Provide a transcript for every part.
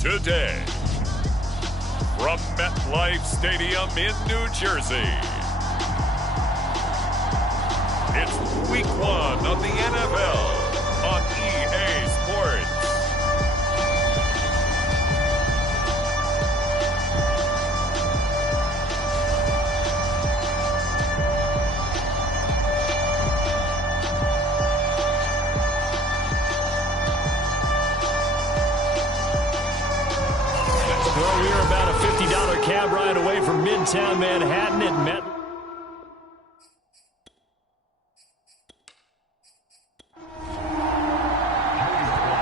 today. From MetLife Stadium in New Jersey, it's Week 1 of the NFL on EA Sports. Well, we're about a $50 cab ride away from Midtown Manhattan at Met.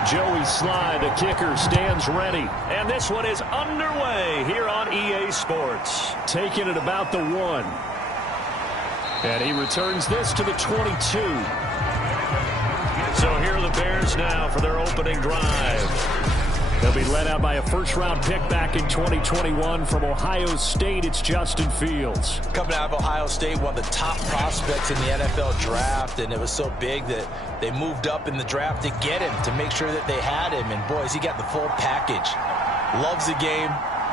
Joey Sly, the kicker, stands ready. And this one is underway here on EA Sports. Taking it about the 1. And he returns this to the 22. So here are the Bears now for their opening drive. They'll be led out by a first-round pick back in 2021 from Ohio State. It's Justin Fields. Coming out of Ohio State, one of the top prospects in the NFL draft, and it was so big that they moved up in the draft to get him, to make sure that they had him. And, boys, he got the full package. Loves the game,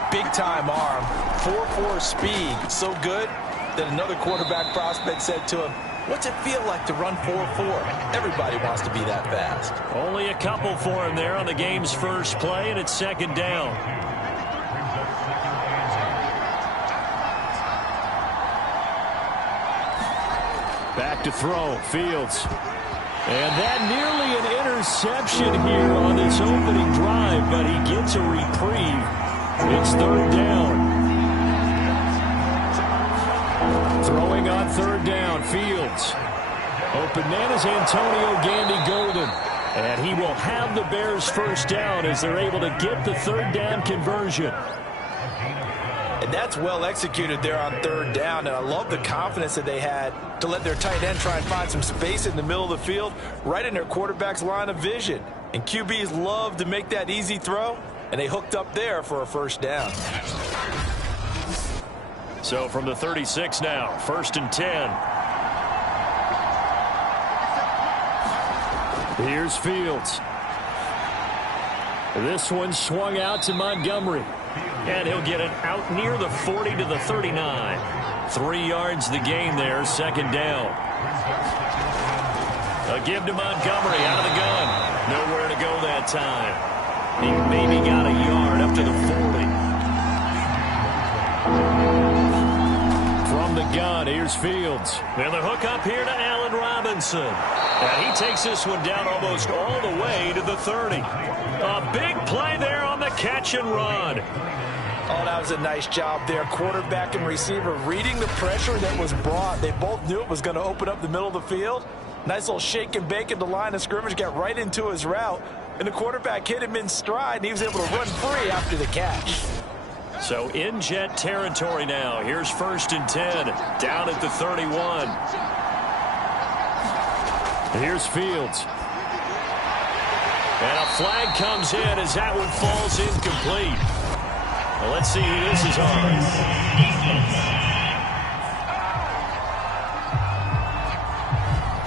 big-time arm, 4.4 speed, so good that another quarterback prospect said to him, "What's it feel like to run 4.4? Everybody wants to be that fast." Only a couple for him there on the game's first play, and it's second down. Back to throw, Fields. And that nearly an interception here on this opening drive, but he gets a reprieve. It's third down. Throwing on third down, Fields. Open man is Antonio Gandy-Golden. And he will have the Bears first down as they're able to get the third down conversion. And that's well executed there on third down. And I love the confidence that they had to let their tight end try and find some space in the middle of the field, right in their quarterback's line of vision. And QBs love to make that easy throw, and they hooked up there for a first down. So from the 36 now, 1st and 10. Here's Fields. This one swung out to Montgomery. And he'll get it out near the 40 to the 39. 3 yards the gain there, second down. A give to Montgomery out of the gun. Nowhere to go that time. He maybe got a yard up to the 40. From the gun, here's Fields. And the hook up here to Allen Robinson. And he takes this one down almost all the way to the 30. A big play there on the catch and run. Oh, that was a nice job there. Quarterback and receiver reading the pressure that was brought. They both knew it was going to open up the middle of the field. Nice little shake and bake at the line of scrimmage. Got right into his route. And the quarterback hit him in stride, and he was able to run free after the catch. So in jet territory now. Here's 1st and 10. Down at the 31. Here's Fields. And a flag comes in as that one falls incomplete. Well, let's see who this is on.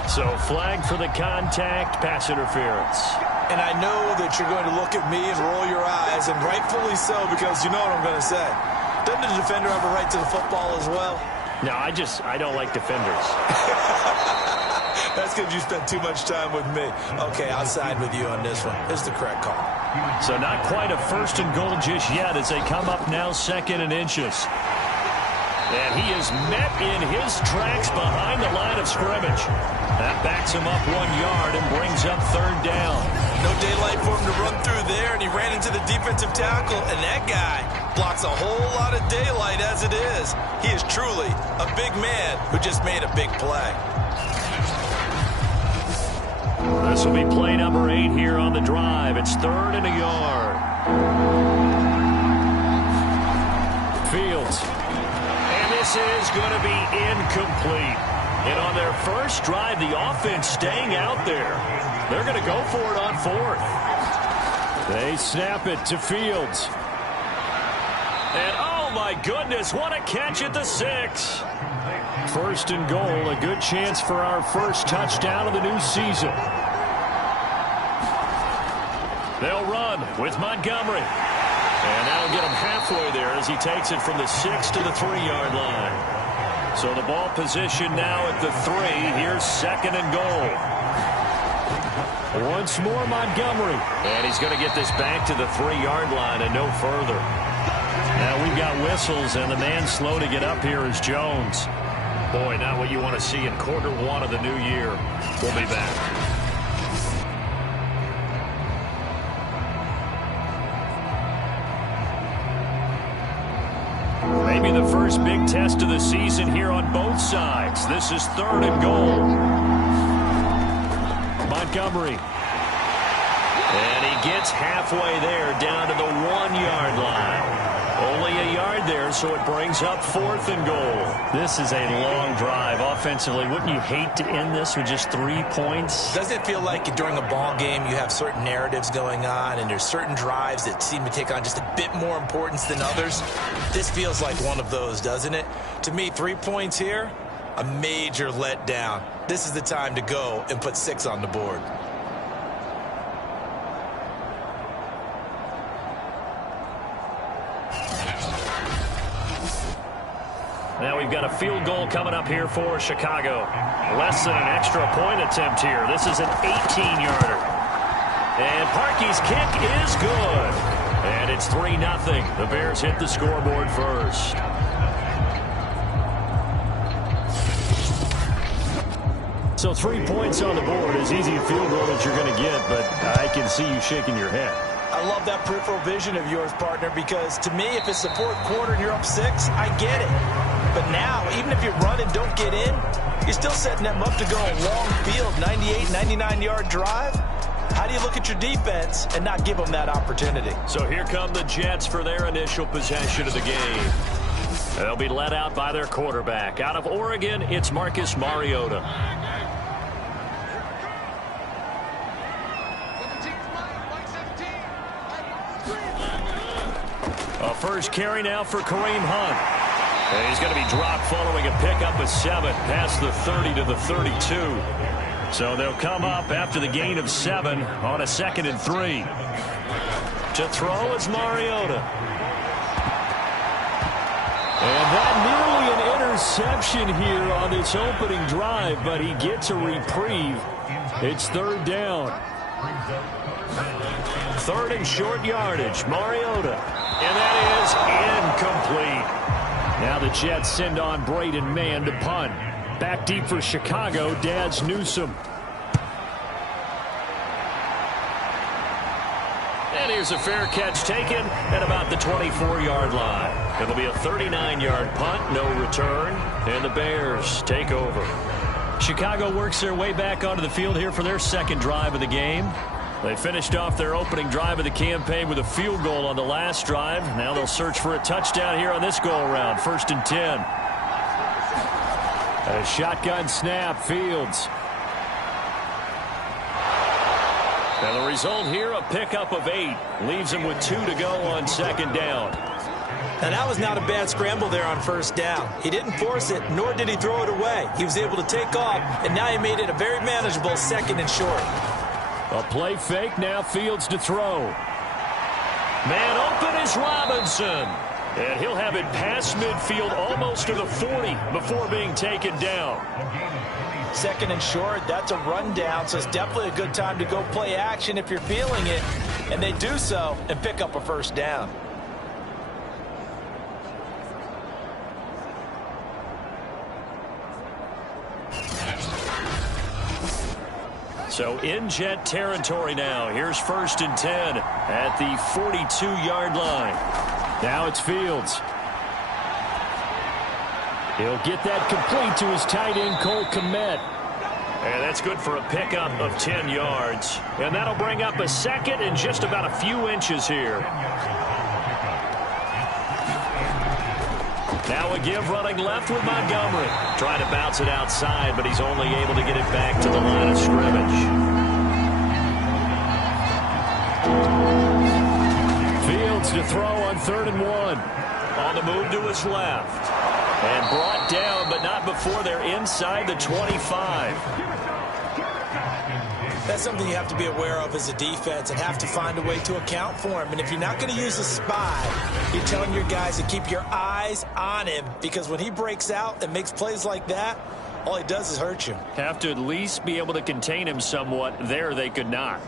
So flag for the contact, pass interference. And I know that you're going to look at me and roll your eyes, and rightfully so, because you know what I'm going to say. Doesn't the defender have a right to the football as well? No, I don't like defenders. That's because you spent too much time with me. Okay, I'll side with you on this one. It's the correct call. So not quite a 1st and goal just yet as they come up now 2nd and inches. And he is met in his tracks behind the line of scrimmage. That backs him up 1 yard and brings up third down. No daylight for him to run through there, and he ran into the defensive tackle, and that guy blocks a whole lot of daylight as it is. He is truly a big man who just made a big play. This will be play number 8 here on the drive. It's 3rd and a yard. Fields. And this is going to be incomplete. And on their first drive, the offense staying out there. They're going to go for it on 4th. They snap it to Fields. And oh my goodness, what a catch at the 6. 1st and goal, a good chance for our first touchdown of the new season. They'll run with Montgomery. And that'll get him halfway there as he takes it from the 6 to the 3-yard line. So the ball position now at the 3. Here's 2nd and goal. Once more, Montgomery. And he's going to get this back to the 3-yard line and no further. Now we've got whistles, and the man slow to get up here is Jones. Boy, not what you want to see in quarter 1 of the new year. We'll be back. Maybe the first big test of the season here on both sides. This is 3rd and goal. Montgomery. And he gets halfway there down to the 1-yard line. Only a yard there, so it brings up 4th and goal. This is a long drive offensively. Wouldn't you hate to end this with just 3 points? Doesn't it feel like during a ball game you have certain narratives going on and there's certain drives that seem to take on just a bit more importance than others? This feels like one of those, doesn't it? To me, 3 points here, a major letdown. This is the time to go and put 6 on the board. Now we've got a field goal coming up here for Chicago. Less than an extra point attempt here. This is an 18-yarder. And Parkey's kick is good. And it's 3-0. The Bears hit the scoreboard first. So 3 points on the board, as easy a field goal that you're going to get, but I can see you shaking your head. I love that peripheral vision of yours, partner, because to me, if it's the 4th quarter and you're up 6, I get it. But now, even if you run and don't get in, you're still setting them up to go a long field, 98, 99-yard drive. How do you look at your defense and not give them that opportunity? So here come the Jets for their initial possession of the game. They'll be led out by their quarterback. Out of Oregon, it's Marcus Mariota. A first carry now for Kareem Hunt. And he's going to be dropped following a pickup of 7 past the 30 to the 32. So they'll come up after the gain of 7 on a 2nd and 3. To throw is Mariota. And that nearly an interception here on this opening drive, but he gets a reprieve. It's 3rd down. 3rd and short yardage. Mariota. And that is incomplete. Now the Jets send on Braden Mann to punt. Back deep for Chicago, Daz Newsome. And here's a fair catch taken at about the 24-yard line. It'll be a 39-yard punt, no return, and the Bears take over. Chicago works their way back onto the field here for their 2nd drive of the game. They finished off their opening drive of the campaign with a field goal on the last drive. Now they'll search for a touchdown here on this go-around. 1st and 10. A shotgun snap, Fields. And the result here, a pickup of 8. Leaves him with 2 to go on 2nd down. And that was not a bad scramble there on 1st down. He didn't force it, nor did he throw it away. He was able to take off, and now he made it a very manageable 2nd and short. A play fake, now Fields to throw. Man open is Robinson. And he'll have it past midfield almost to the 40 before being taken down. 2nd and short, that's a rundown, so it's definitely a good time to go play action if you're feeling it. And they do so and pick up a 1st down. So in Jet territory now. Here's 1st and 10 at the 42-yard line. Now it's Fields. He'll get that complete to his tight end, Cole Kmet. And that's good for a pickup of 10 yards. And that'll bring up a 2nd and just about a few inches here. Now a give running left with Montgomery. Trying to bounce it outside, but he's only able to get it back to the line of scrimmage. Fields to throw on 3rd and 1. On the move to his left. And brought down, but not before they're inside the 25. That's something you have to be aware of as a defense and have to find a way to account for him. And if you're not going to use a spy, you're telling your guys to keep your eyes on him, because when he breaks out and makes plays like that, all he does is hurt you. Have to at least be able to contain him somewhat. There they could not.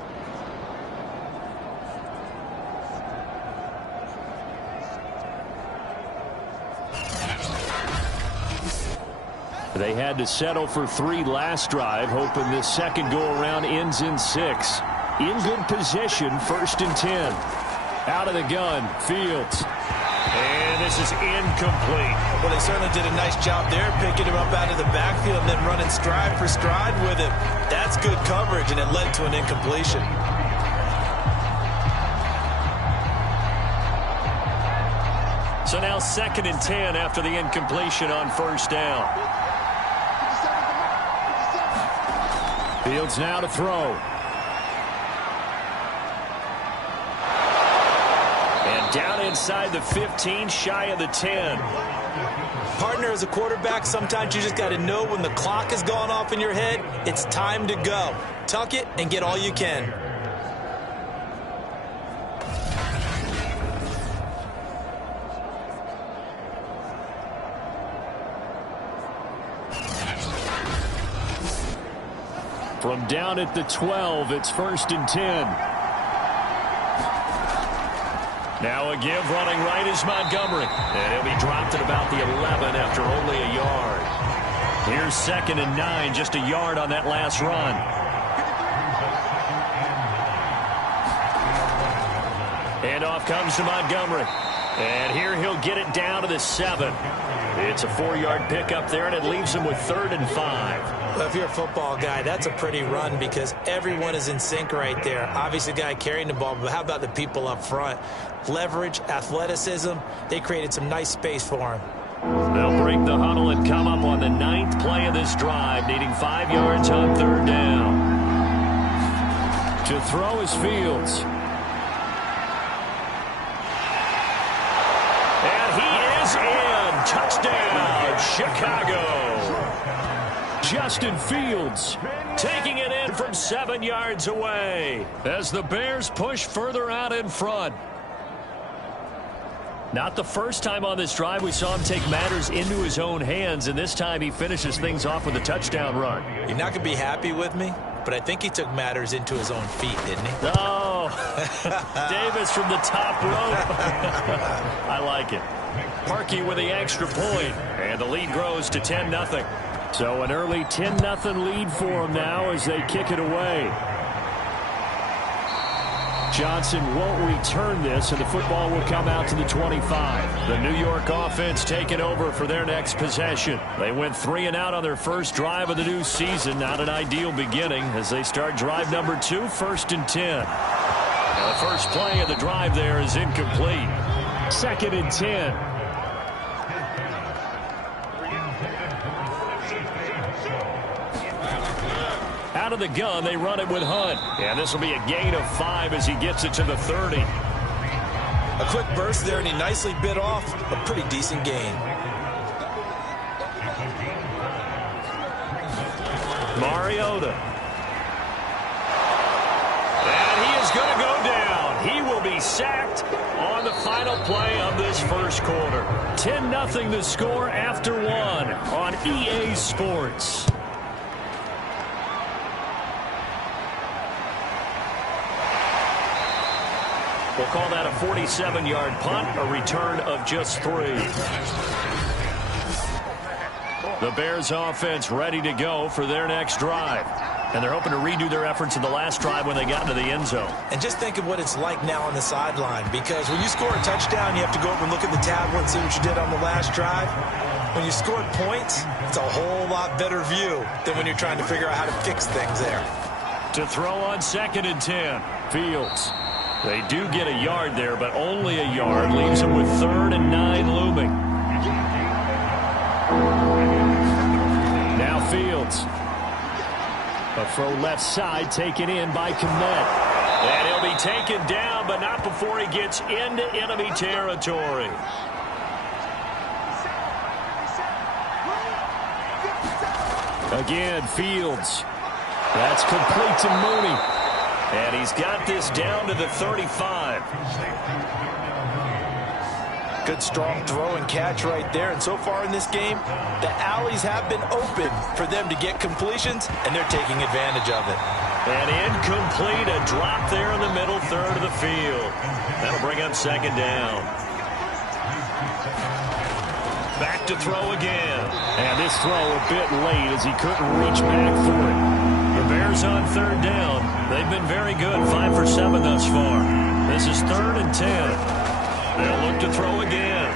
They had to settle for 3 last drive, hoping this second go-around ends in 6. In good position, 1st and 10. Out of the gun, Fields. And this is incomplete. Well, they certainly did a nice job there, picking him up out of the backfield and then running stride for stride with him. That's good coverage, and it led to an incompletion. So now 2nd and 10 after the incompletion on 1st down. Fields now to throw. And down inside the 15, shy of the 10. Partner, as a quarterback, sometimes you just got to know when the clock has gone off in your head, it's time to go. Tuck it and get all you can. From down at the 12, it's 1st and 10. Now a give, running right is Montgomery. And he'll be dropped at about the 11 after only a yard. Here's 2nd and 9, just a yard on that last run. And off comes to Montgomery. And here he'll get it down to the 7. It's a 4-yard pickup there, and it leaves him with 3rd and 5. Well, if you're a football guy, that's a pretty run because everyone is in sync right there. Obviously, the guy carrying the ball, but how about the people up front? Leverage, athleticism, they created some nice space for him. They'll break the huddle and come up on the 9th play of this drive, needing 5 yards on 3rd down. To throw is Fields. And he is in. Touchdown, Chicago. Justin Fields taking it in from 7 yards away as the Bears push further out in front. Not the first time on this drive we saw him take matters into his own hands, and this time he finishes things off with a touchdown run. You're not going to be happy with me, but I think he took matters into his own feet, didn't he? Oh, Davis from the top rope. I like it. Parkey with the extra point, and the lead grows to 10-0. So an early 10-0 lead for them now as they kick it away. Johnson won't return this, and the football will come out to the 25. The New York offense taking over for their next possession. They went 3 and out on their first drive of the new season. Not an ideal beginning as they start drive number 2, 1st and 10. Now the first play of the drive there is incomplete. 2nd and 10. Out of the gun, they run it with Hunt. And this will be a gain of 5 as he gets it to the 30. A quick burst there, and he nicely bit off a pretty decent gain. Mariota. And he is going to go down. He will be sacked on the final play of this first quarter. 10-0 the score after 1 on EA Sports. We'll call that a 47-yard punt, a return of just 3. The Bears offense ready to go for their next drive. And they're hoping to redo their efforts in the last drive when they got into the end zone. And just think of what it's like now on the sideline, because when you score a touchdown, you have to go over and look at the tablet and see what you did on the last drive. When you scored points, it's a whole lot better view than when you're trying to figure out how to fix things there. To throw on 2nd and 10, Fields. They do get a yard there, but only a yard. Leaves them with 3rd and 9 looming. Now Fields. A throw left side taken in by Kmet. And he'll be taken down, but not before he gets into enemy territory. Again, Fields. That's complete to Mooney. And he's got this down to the 35. Good strong throw and catch right there. And so far in this game, the alleys have been open for them to get completions, and they're taking advantage of it. And incomplete, a drop there in the middle third of the field. That'll bring up second down. Back to throw again. And this throw a bit late as he couldn't reach back for it. The Bears on third down. They've been very good, 5 for 7 thus far. This is 3rd and 10. They'll look to throw again.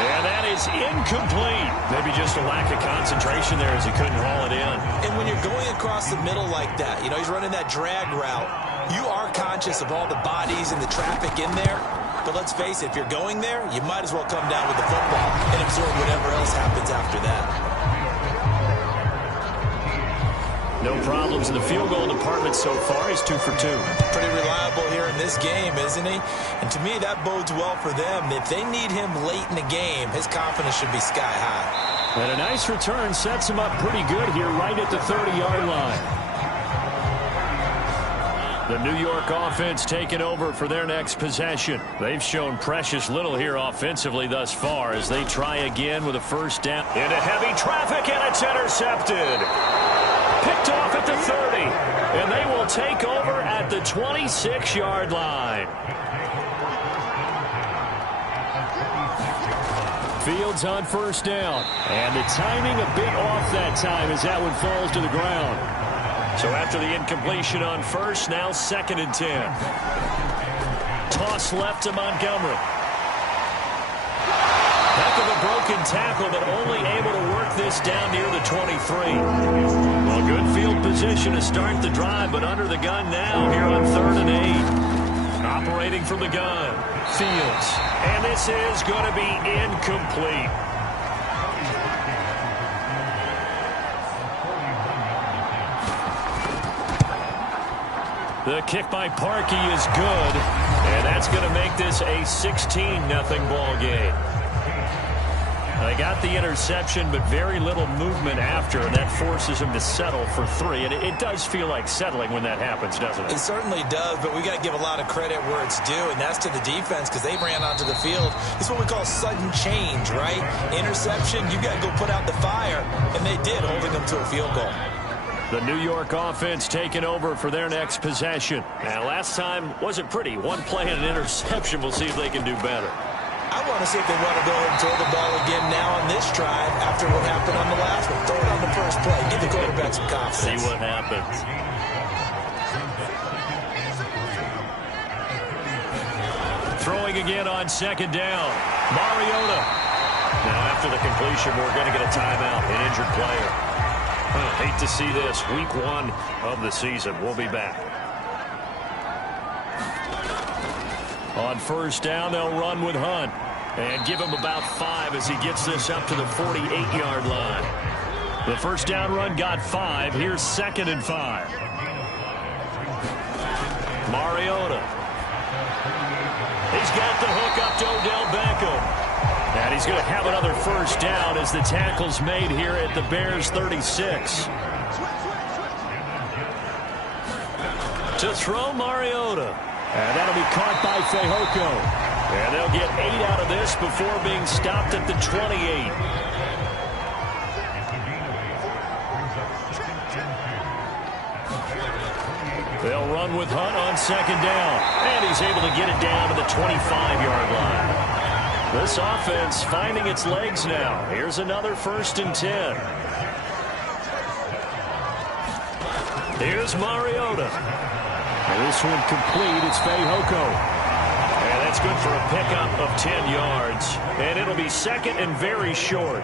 And that is incomplete. Maybe just a lack of concentration there as he couldn't haul it in. And when you're going across the middle like that, you know, he's running that drag route, you are conscious of all the bodies and the traffic in there. But let's face it, if you're going there, you might as well come down with the football and absorb whatever else happens after that. No problems in the field goal department so far. He's 2 for 2. Pretty reliable here in this game, isn't he? And to me, that bodes well for them. If they need him late in the game, his confidence should be sky high. And a nice return sets him up pretty good here right at the 30-yard line. The New York offense taking over for their next possession. They've shown precious little here offensively thus far as they try again with a first down. Into heavy traffic, and it's intercepted. Picked off at the 30, and they will take over at the 26-yard line. Fields on first down, and the timing a bit off that time as that one falls to the ground. So after the incompletion on first, now 2nd and 10. Toss left to Montgomery. Heck of a broken tackle, but only able to work this down near the 23. Well, good field position to start the drive, but under the gun now here on 3rd and 8. Operating from the gun, Fields. And this is going to be incomplete. The kick by Parkey is good, and that's going to make this a 16-0 ball game. They got the interception, but very little movement after, and that forces him to settle for 3. And it does feel like settling when that happens, doesn't it? It certainly does, but we got to give a lot of credit where it's due, and that's to the defense because they ran onto the field. This is what we call sudden change, right? Interception, you got to go put out the fire, and they did, holding them to a field goal. The New York offense taking over for their next possession. Now, last time wasn't pretty. One play and an interception. We'll see if they can do better. I want to see if they want to go ahead and throw the ball again now on this drive after what happened on the last one. Throw it on the first play. Give the quarterback some confidence. See what happens. Throwing again on 2nd down. Mariota. Now, after the completion, we're going to get a timeout. An injured player. Hate to see this. Week 1 of the season. We'll be back. On first down, they'll run with Hunt and give him about 5 as he gets this up to the 48-yard line. The first down run got 5. Here's 2nd and 5. Mariota. He's got the hook up to Odell Beckham. And he's going to have another first down as the tackle's made here at the Bears 36. To throw Mariota. And that'll be caught by Fehoko. And they'll get 8 out of this before being stopped at the 28. They'll run with Hunt on 2nd down. And he's able to get it down to the 25-yard line. This offense finding its legs now. Here's another 1st and 10. Here's Mariota. And this one complete. It's Fehoko. And that's good for a pickup of 10 yards. And it'll be 2nd and very short.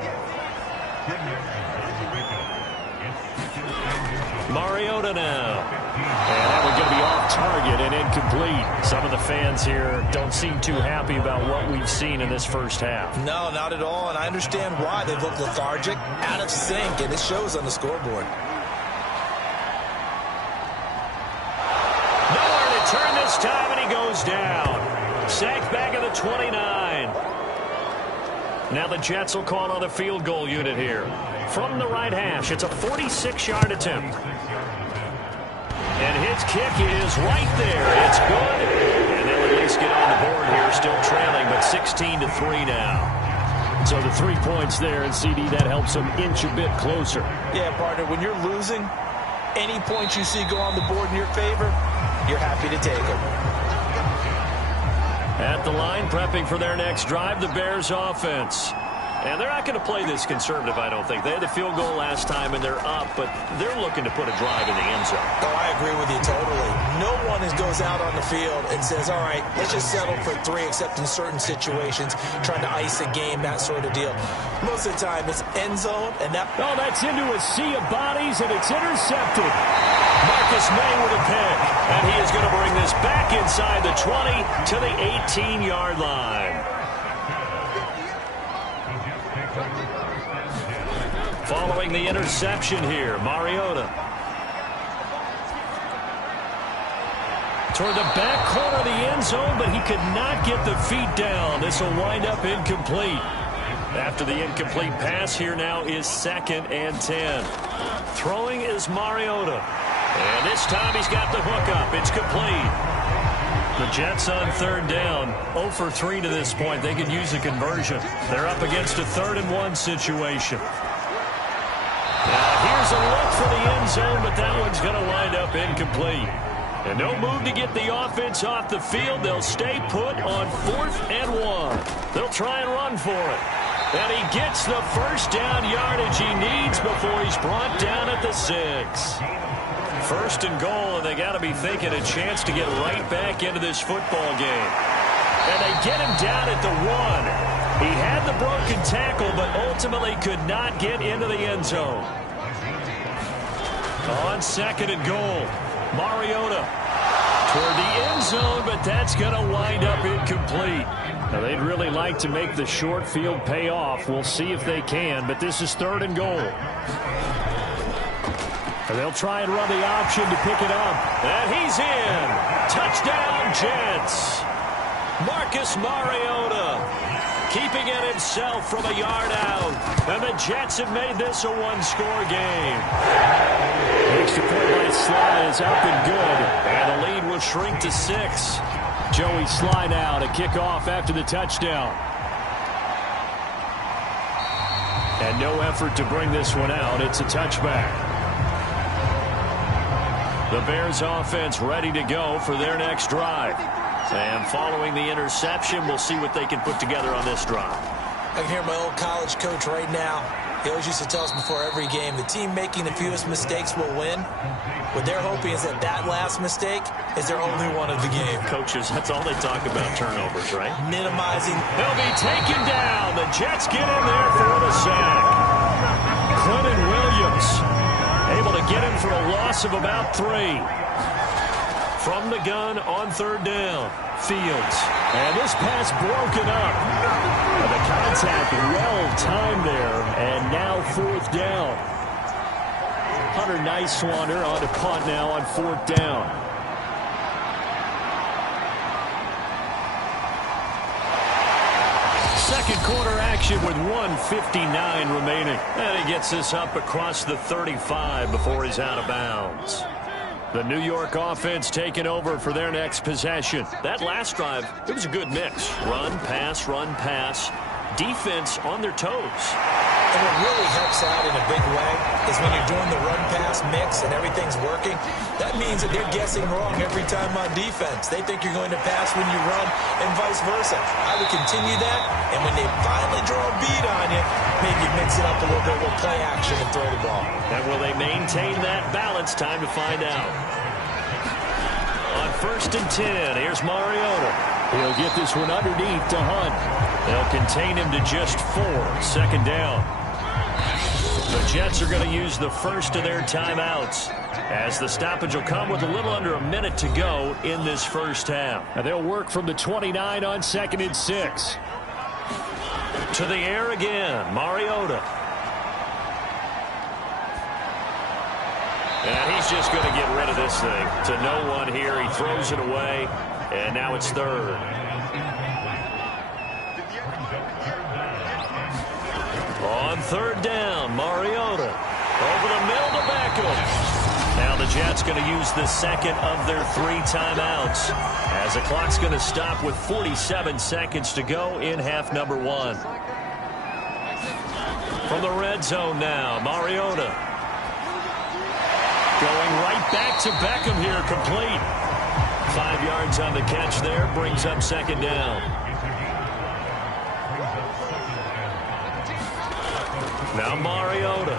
Mariota now. And that one's going to be off target and incomplete. Some of the fans here don't seem too happy about what we've seen in this first half. No, not at all. And I understand why. They look lethargic, out of sync, and it shows on the scoreboard. Nowhere to turn this time, and he goes down. Sacked back at the 29. Now the Jets will call on the field goal unit here. from the right hash. It's a 46-yard attempt. And his kick is right there. It's good. And they'll at least get on the board here, still trailing, but 16-3 now. So the 3 points there, and CD, that helps them inch a bit closer. Yeah, partner, when you're losing, any points you see go on the board in your favor, you're happy to take them. At the line, prepping for their next drive, the Bears offense. And they're not going to play this conservative, I don't think. They had the field goal last time, and they're up, but they're looking to put a drive in the end zone. Oh, I agree with you totally. No one goes out on the field and says, all right, let's just settle for 3, except in certain situations, trying to ice a game, that sort of deal. Most of the time, it's end zone, and that... Oh, that's into a sea of bodies, and it's intercepted. Marcus May with a pick, and he is going to bring this back inside the 20 to the 18-yard line. Following the interception here, Mariota. Toward the back corner of the end zone, but he could not get the feet down. This will wind up incomplete. After the incomplete pass, here now is 2nd and 10. Throwing is Mariota. And this time he's got the hook up. It's complete. The Jets on 3rd down. 0 for 3 to this point. They could use a conversion. They're up against a 3rd and 1 situation. Now here's a look for the end zone, but that one's going to wind up incomplete. And no move to get the offense off the field. They'll stay put on 4th and 1. They'll try and run for it. And he gets the first down yardage he needs before he's brought down at the 6. 1st and goal, and they got to be thinking a chance to get right back into this football game. And they get him down at the 1. He had the broken tackle, but ultimately could not get into the end zone. On 2nd and goal, Mariota toward the end zone, but that's going to wind up incomplete. Now, they'd really like to make the short field pay off. We'll see if they can, but this is 3rd and goal. And they'll try and run the option to pick it up. And he's in. Touchdown, Jets. Marcus Mariota keeping it himself from a yard out. And the Jets have made this a 1-score game. Extra point by Sly is up and good. And the lead will shrink to 6. Joey Sly now to kick off after the touchdown. And no effort to bring this one out. It's a touchback. The Bears offense ready to go for their next drive. And following the interception, we'll see what they can put together on this drive. I can hear my old college coach right now. He always used to tell us before every game, the team making the fewest mistakes will win. What they're hoping is that that last mistake is their only one of the game. Coaches, that's all they talk about, turnovers, right? Minimizing. He'll be taken down. The Jets get in there for the sack. Quentin Williams able to get him for a loss of about 3. From the gun on 3rd down, Fields. And this pass broken up. And the contact well timed there. And now 4th down. Hunter Nice-Swander on to punt now on 4th down. Second quarter action with 1:59 remaining. And he gets this up across the 35 before he's out of bounds. The New York offense taking over for their next possession. That last drive, it was a good mix. Run, pass, defense on their toes. And what really helps out in a big way is when you're doing the run-pass mix and everything's working, that means that they're guessing wrong every time on defense. They think you're going to pass when you run and vice versa. I would continue that, and when they finally draw a beat on you, maybe mix it up a little bit with play action and throw the ball. And will they maintain that balance? Time to find out. On 1st and 10, here's Mariota. He'll get this one underneath to Hunt. They'll contain him to just 4. 2nd down. The Jets are going to use the first of their timeouts, as the stoppage will come with a little under a minute to go in this first half. And they'll work from the 29 on 2nd and 6. To the air again, Mariota. And he's just going to get rid of this thing to no one here. He throws it away, and now it's 3rd. On third down, Mariota over the middle to Beckham. Now the Jets going to use the second of their 3 timeouts, as the clock's going to stop with 47 seconds to go in half number 1. From the red zone now, Mariota going right back to Beckham here, complete. 5 yards on the catch there, brings up second down. Now Mariota.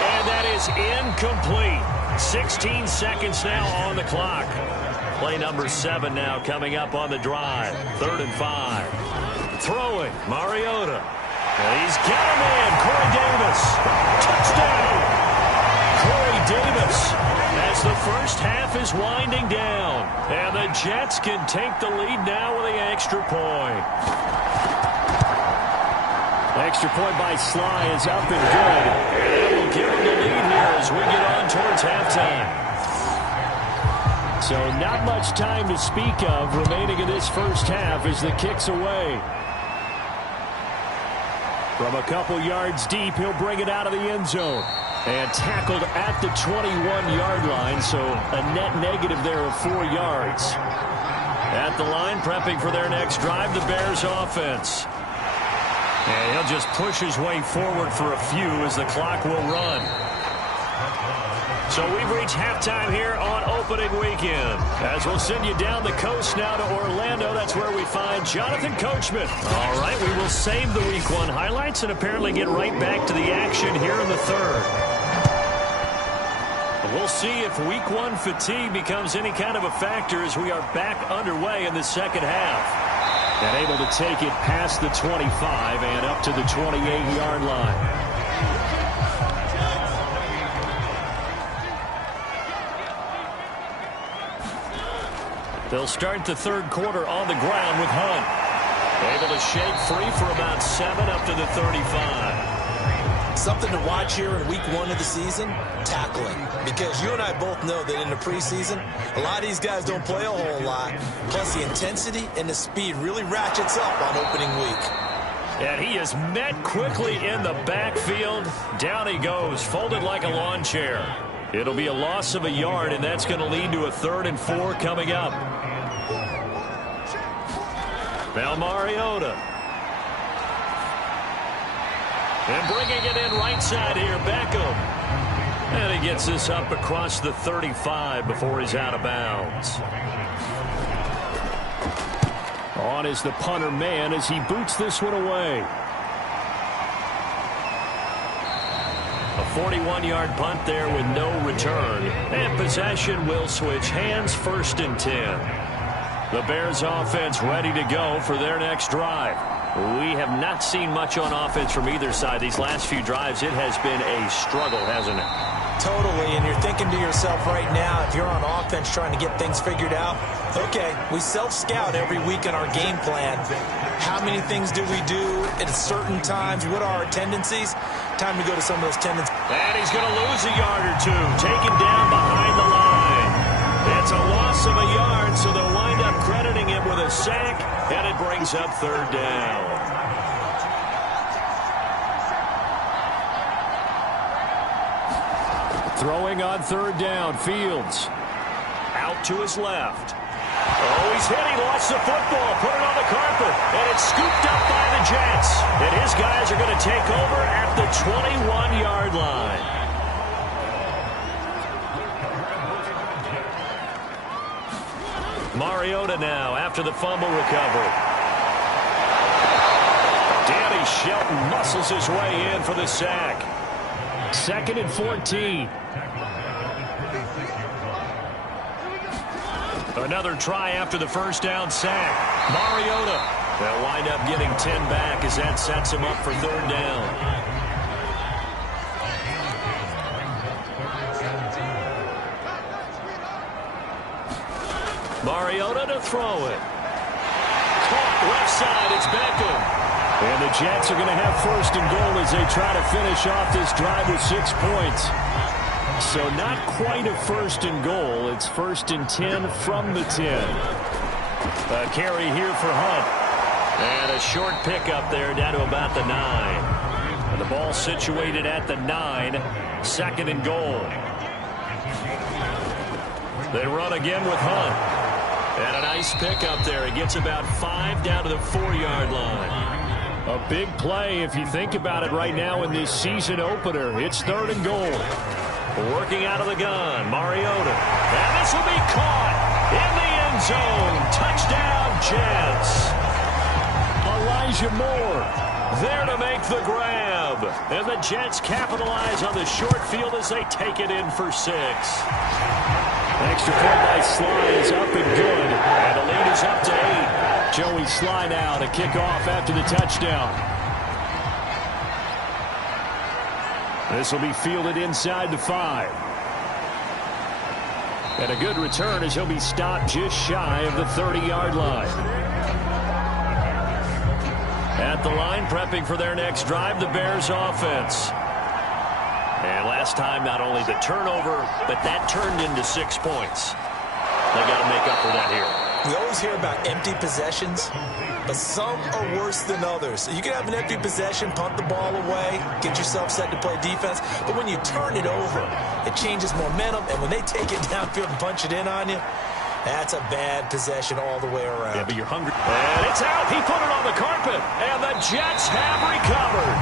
And that is incomplete. 16 seconds now on the clock. Play number 7 now coming up on the drive. 3rd and 5. Throwing, Mariota. And he's got a man, Corey Davis. Touchdown! Corey Davis, as the first half is winding down. And the Jets can take the lead now with the extra point. Extra point by Sly is up and good. And we'll give him the lead here as we get on towards halftime. So not much time to speak of remaining in this first half as the kick's away. From a couple yards deep, he'll bring it out of the end zone. And tackled at the 21-yard line, so a net negative there of 4 yards. At the line, prepping for their next drive, the Bears offense. And he'll just push his way forward for a few as the clock will run. So we've reached halftime here on opening weekend. As we'll send you down the coast now to Orlando. That's where we find Jonathan Coachman. All right, we will save the Week 1 highlights and apparently get right back to the action here in the 3rd. We'll see if Week 1 fatigue becomes any kind of a factor as we are back underway in the second half. And able to take it past the 25 and up to the 28-yard line. They'll start the 3rd quarter on the ground with Hunt. Able to shake free for about 7 up to the 35. Something to watch here in week 1 of the season, tackling. Because you and I both know that in the preseason, a lot of these guys don't play a whole lot. Plus the intensity and the speed really ratchets up on opening week. And he is met quickly in the backfield. Down he goes, folded like a lawn chair. It'll be a loss of a yard, and that's going to lead to a 3rd and 4 coming up. Now Mariota. And bringing it in right side here, Beckham. And he gets this up across the 35 before he's out of bounds. On is the punter man as he boots this one away. A 41-yard punt there with no return. And possession will switch hands, 1st and 10. The Bears offense ready to go for their next drive. We have not seen much on offense from either side these last few drives. It has been a struggle, hasn't it? Totally, and you're thinking to yourself right now, if you're on offense trying to get things figured out, okay, we self-scout every week in our game plan. How many things do we do at certain times? What are our tendencies? Time to go to some of those tendencies. And he's going to lose a yard or two, taken down behind the line. It's a loss of a yard, so they'll wind up crediting him with a sack, and it brings up 3rd down. Throwing on 3rd down, Fields. Out to his left. Oh, he's hit. He lost the football. Put it on the carpet. And it's scooped up by the Jets. And his guys are going to take over at the 21-yard line. Mariota now after the fumble recovery. Danny Shelton muscles his way in for the sack. 2nd and 14. Another try after the 1st down sack. Mariota. They'll wind up getting 10 back as that sets him up for 3rd down. Mariota to throw it. Caught left side. It's Beckham. And the Jets are going to have 1st and goal as they try to finish off this drive with 6 points. So not quite a 1st and goal. It's 1st and 10 from the 10. A carry here for Hunt. And a short pickup there down to about the 9. And the ball situated at the 9. 2nd and goal. They run again with Hunt. And a nice pickup there. He gets about 5 down to the 4-yard line. A big play if you think about it right now in this season opener. It's 3rd and goal. Working out of the gun, Mariota. And this will be caught in the end zone. Touchdown, Jets. Elijah Moore there to make the grab. And the Jets capitalize on the short field as they take it in for 6. Extra point by Sly is up and good. And the lead is up to 8. Joey Sly now to kick off after the touchdown. This will be fielded inside the 5. And a good return as he'll be stopped just shy of the 30-yard line. At the line, prepping for their next drive, the Bears offense. And last time, not only the turnover, but that turned into 6 points. They got to make up for that here. We always hear about empty possessions, but some are worse than others. You can have an empty possession, punt the ball away, get yourself set to play defense, but when you turn it over, it changes momentum, and when they take it downfield and punch it in on you, that's a bad possession all the way around. Yeah, but you're hungry. And it's out. He put it on the carpet, and the Jets have recovered.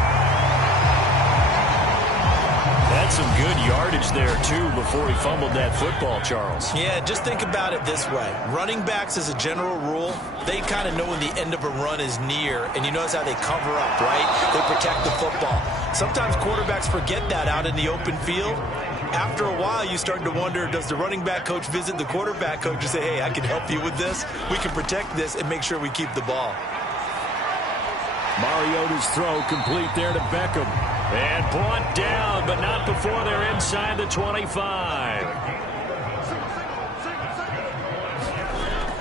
That's some good yardage there, too, before he fumbled that football, Charles. Yeah, just think about it this way. Running backs, as a general rule, they kind of know when the end of a run is near, and you notice how they cover up, right? They protect the football. Sometimes quarterbacks forget that out in the open field. After a while, you start to wonder, does the running back coach visit the quarterback coach and say, hey, I can help you with this? We can protect this and make sure we keep the ball. Mariota's throw complete there to Beckham. And brought down, but not before they're inside the 25.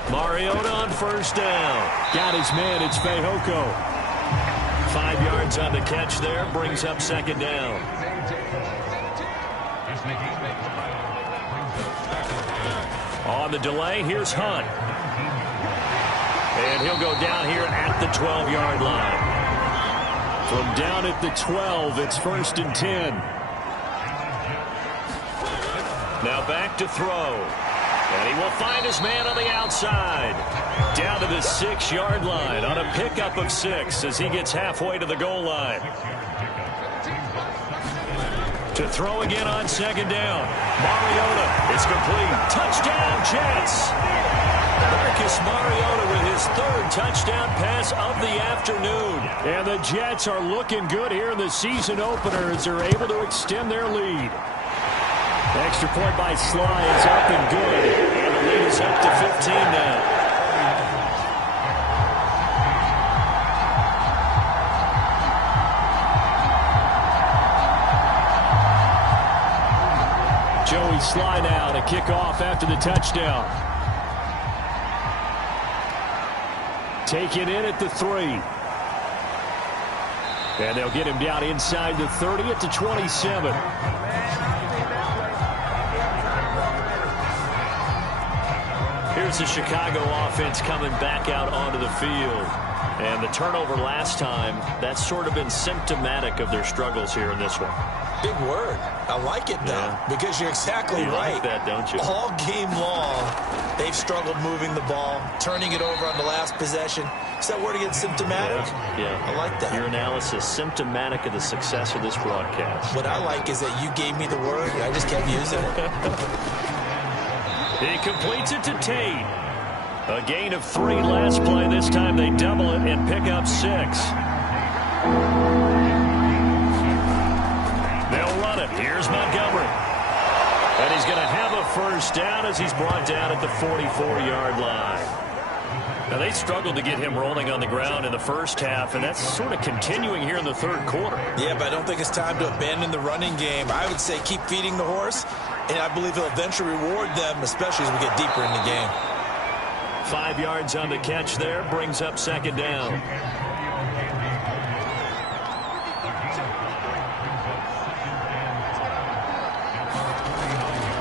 Mariota on 1st down. Got his man, it's Fehoko. 5 yards on the catch there, brings up 2nd down. On the delay, here's Hunt. And he'll go down here at the 12-yard line. From down at the 12, it's 1st and 10. Now back to throw. And he will find his man on the outside. Down to the 6-yard line on a pickup of 6 as he gets halfway to the goal line. To throw again on 2nd down. Mariota is complete. Touchdown, Jets. Marcus Mariota with his 3rd touchdown pass of the afternoon. And the Jets are looking good here in the season opener as they're able to extend their lead. Extra point by Sly is up and good. And the lead is up to 15 now. Joey Sly now to kick off after the touchdown. Taken in at the 3. And they'll get him down inside the 30 at the 27. Here's the Chicago offense coming back out onto the field. And the turnover last time, that's sort of been symptomatic of their struggles here in this one. Big word. I like it, though, because you're exactly right. You like that, don't you? All game long, they've struggled moving the ball, turning it over on the last possession. Is that word again, symptomatic? Yeah. I like that. Your analysis, symptomatic of the success of this broadcast. What I like is that you gave me the word, and I just kept using it. He completes it to Tate. A gain of 3 last play. This time they double it and pick up 6. They'll run it. Here's Montgomery. And he's going to have a 1st down as he's brought down at the 44-yard line. Now, they struggled to get him rolling on the ground in the first half, and that's sort of continuing here in the 3rd quarter. Yeah, but I don't think it's time to abandon the running game. I would say keep feeding the horse, and I believe he'll eventually reward them, especially as we get deeper in the game. 5 yards on the catch there, brings up 2nd down.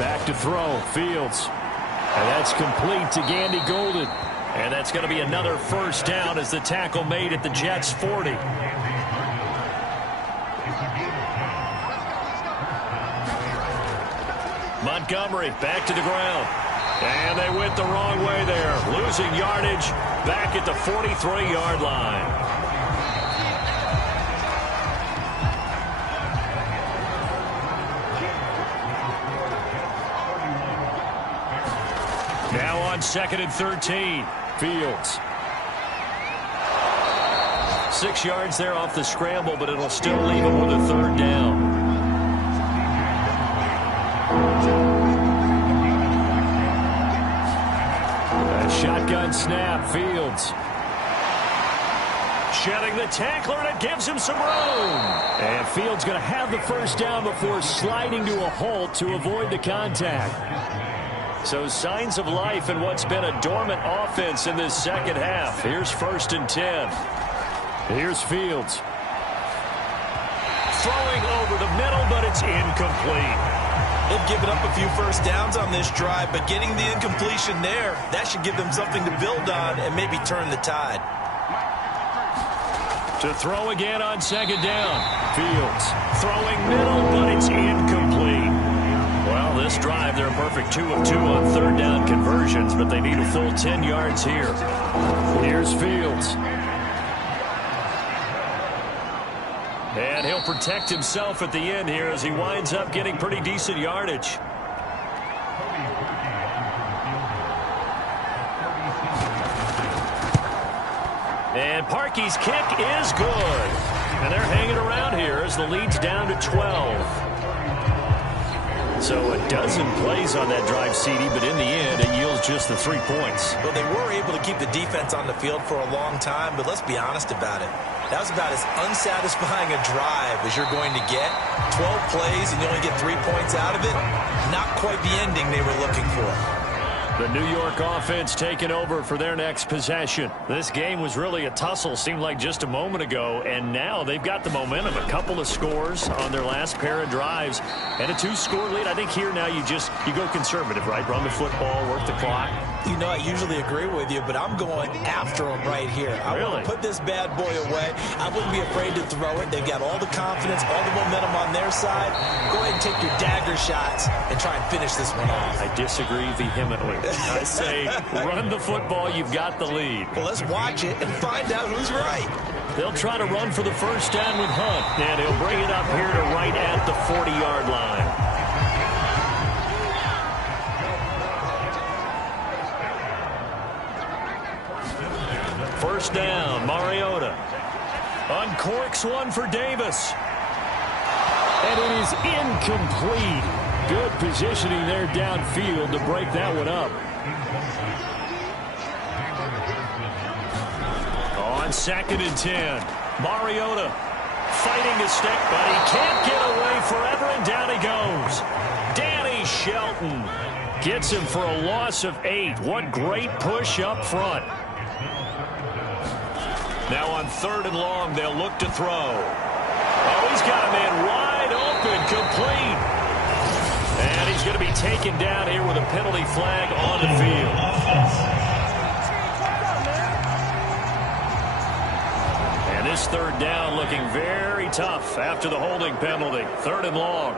Back to throw, Fields. And that's complete to Gandy Golden. And that's going to be another first down as the tackle made at the Jets' 40. Montgomery back to the ground. And they went the wrong way there. Losing yardage back at the 43-yard line. Now on 2nd and 13. Fields. 6 yards there off the scramble, but it'll still leave him with a 3rd down. Shotgun snap, Fields. Shedding the tackler, and it gives him some room. And Fields going to have the first down before sliding to a halt to avoid the contact. So signs of life in what's been a dormant offense in this second half. Here's 1st and 10. Here's Fields. Throwing over the middle, but it's incomplete. They've given up a few first downs on this drive, but getting the incompletion there, that should give them something to build on and maybe turn the tide. To throw again on 2nd down. Fields throwing middle, but it's incomplete. Well, this drive, they're a perfect 2 of 2 on 3rd down conversions, but they need a full 10 yards here. Here's Fields. And he'll protect himself at the end here as he winds up getting pretty decent yardage. And Parkey's kick is good. And they're hanging around here as the lead's down to 12. So a dozen plays on that drive, CD, but in the end, it yields just the 3 points. Well, they were able to keep the defense on the field for a long time, but let's be honest about it. That was about as unsatisfying a drive as you're going to get. 12 plays and you only get 3 points out of it. Not quite the ending they were looking for. The New York offense taking over for their next possession. This game was really a tussle, seemed like just a moment ago, and now they've got the momentum. A couple of scores on their last pair of drives and a 2-score lead. I think here now you go conservative, right? Run the football, work the clock. You know, I usually agree with you, but I'm going after them right here. I want to put this bad boy away. I wouldn't be afraid to throw it. They've got all the confidence, all the momentum on their side. Go ahead and take your dagger shots and try and finish this one off. I disagree vehemently. I say run the football. You've got the lead. Well, let's watch it and find out who's right. They'll try to run for the first down with Hunt, and he'll bring it up here to right at the 40-yard line. First down, Mariota. Uncorks one for Davis. And it is incomplete. Good positioning there downfield to break that one up. On 2nd and 10, Mariota fighting to stick, but he can't get away forever, and down he goes. Danny Shelton gets him for a loss of 8. What great push up front. Now on 3rd and long, they'll look to throw. Oh, he's got a man wide open, complete. And he's going to be taken down here with a penalty flag on the field. And this 3rd down looking very tough after the holding penalty. 3rd and long.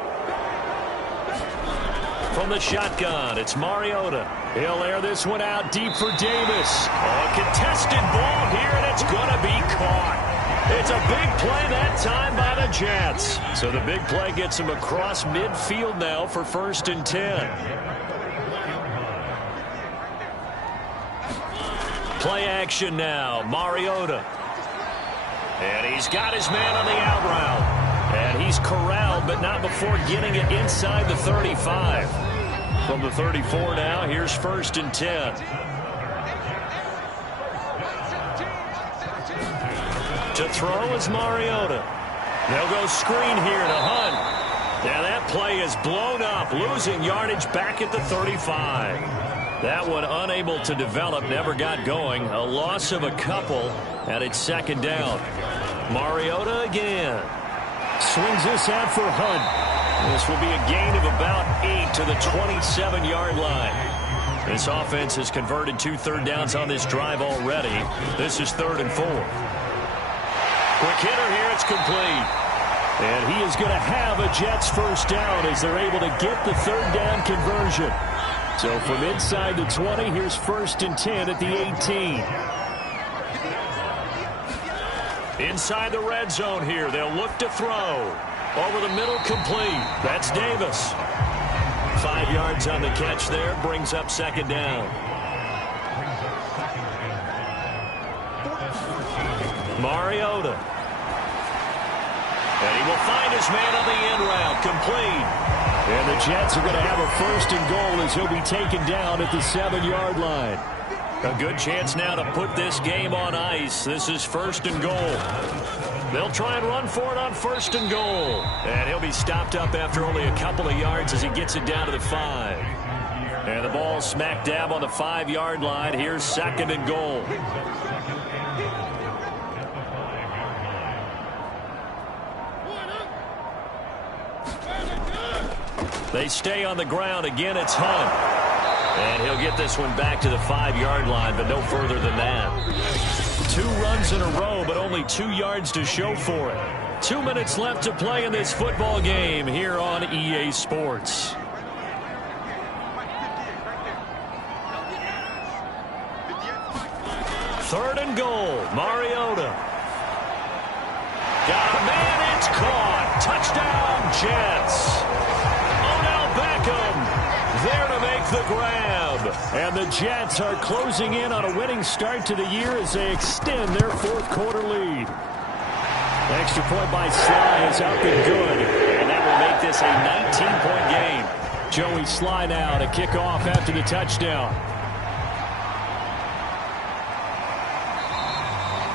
From the shotgun, it's Mariota. He'll air this one out deep for Davis. A contested ball here, and it's going to be caught. It's a big play that time by the Jets. So the big play gets him across midfield now for 1st and 10. Play action now, Mariota. And he's got his man on the out route. And he's corralled, but not before getting it inside the 35. From the 34 now, here's 1st and 10. To throw is Mariota. They'll go screen here to Hunt. Now that play is blown up, losing yardage back at the 35. That one unable to develop, never got going. A loss of a couple, and it's 2nd down. Mariota again. Swings this out for Hunt. This will be a gain of about 8 to the 27-yard line. This offense has converted 2 third downs on this drive already. This is 3rd and 4. Quick hitter here. It's complete. And he is going to have a Jets first down as they're able to get the 3rd down conversion. So from inside the 20, here's 1st and 10 at the 18. Inside the red zone here. They'll look to throw. Over the middle, complete. That's Davis. 5 yards on the catch there. Brings up 2nd down. Mariota. And he will find his man on the end route. Complete. And the Jets are going to have a 1st and goal as he'll be taken down at the 7-yard line. A good chance now to put this game on ice. This is 1st and goal. They'll try and run for it on 1st and goal. And he'll be stopped up after only a couple of yards as he gets it down to the 5. And the ball smack dab on the 5-yard line. Here's 2nd and goal. They stay on the ground. Again, it's Hunt. And he'll get this one back to the 5-yard line, but no further than that. 2 runs in a row, but only 2 yards to show for it. 2 minutes left to play in this football game here on EA Sports. Third and goal. Mariota. Got a man. It's caught. Touchdown, Jets. Beckham there to make the grab. And the Jets are closing in on a winning start to the year as they extend their 4th quarter lead. Extra point by Sly has out been good. And that will make this a 19-point game. Joey Sly now to kick off after the touchdown.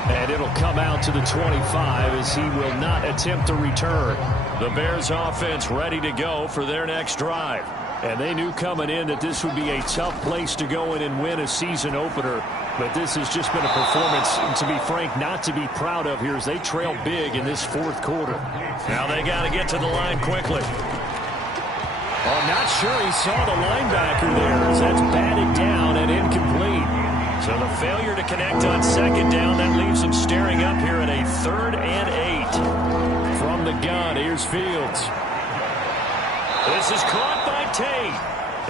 And it'll come out to the 25 as he will not attempt to return. The Bears offense ready to go for their next drive. And they knew coming in that this would be a tough place to go in and win a season opener. But this has just been a performance, to be frank, not to be proud of here as they trail big in this 4th quarter. Now they got to get to the line quickly. I'm not sure he saw the linebacker there as that's batted down and incomplete. So the failure to connect on 2nd down, that leaves him staring up here at a 3rd and 8. From the gun, here's Fields. This is caught by Tate.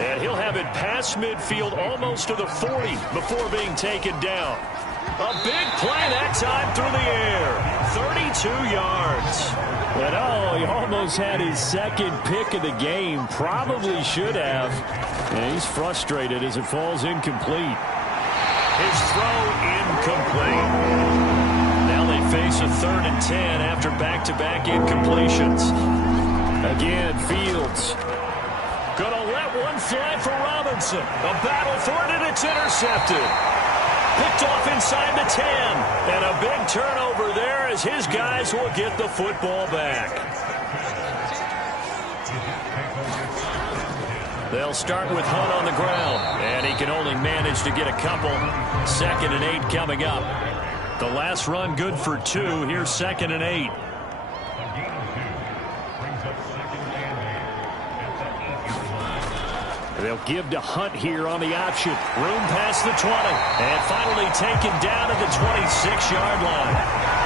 And he'll have it past midfield almost to the 40 before being taken down. A big play that time through the air. 32 yards. And oh, he almost had his 2nd pick of the game. Probably should have. And he's frustrated as it falls incomplete. His throw incomplete. Now they face a 3rd and 10 after back-to-back incompletions. Again, Fields. Gonna let one fly for Robinson. A battle for it, and it's intercepted. Picked off inside the 10. And a big turnover there as his guys will get the football back. They'll start with Hunt on the ground, and he can only manage to get a couple. 2nd and 8 coming up. The last run good for 2. Here's 2nd and 8. They'll give to Hunt here on the option. Room past the 20, and finally taken down at the 26-yard line.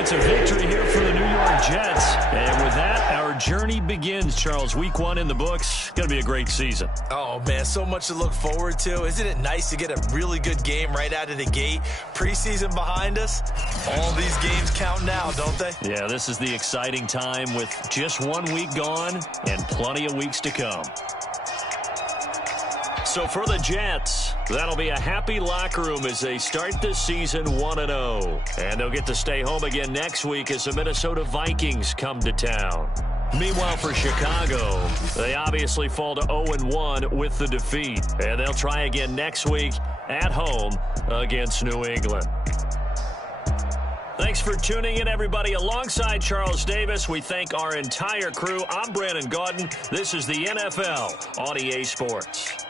It's a victory here for the New York Jets. And with that, our journey begins, Charles. Week 1 in the books. Going to be a great season. Oh, man, so much to look forward to. Isn't it nice to get a really good game right out of the gate? Preseason behind us. All these games count now, don't they? Yeah, this is the exciting time with just 1 week gone and plenty of weeks to come. So for the Jets, that'll be a happy locker room as they start this season 1-0. And they'll get to stay home again next week as the Minnesota Vikings come to town. Meanwhile, for Chicago, they obviously fall to 0-1 with the defeat. And they'll try again next week at home against New England. Thanks for tuning in, everybody. Alongside Charles Davis, we thank our entire crew. I'm Brandon Gaudin. This is the NFL on EA Sports.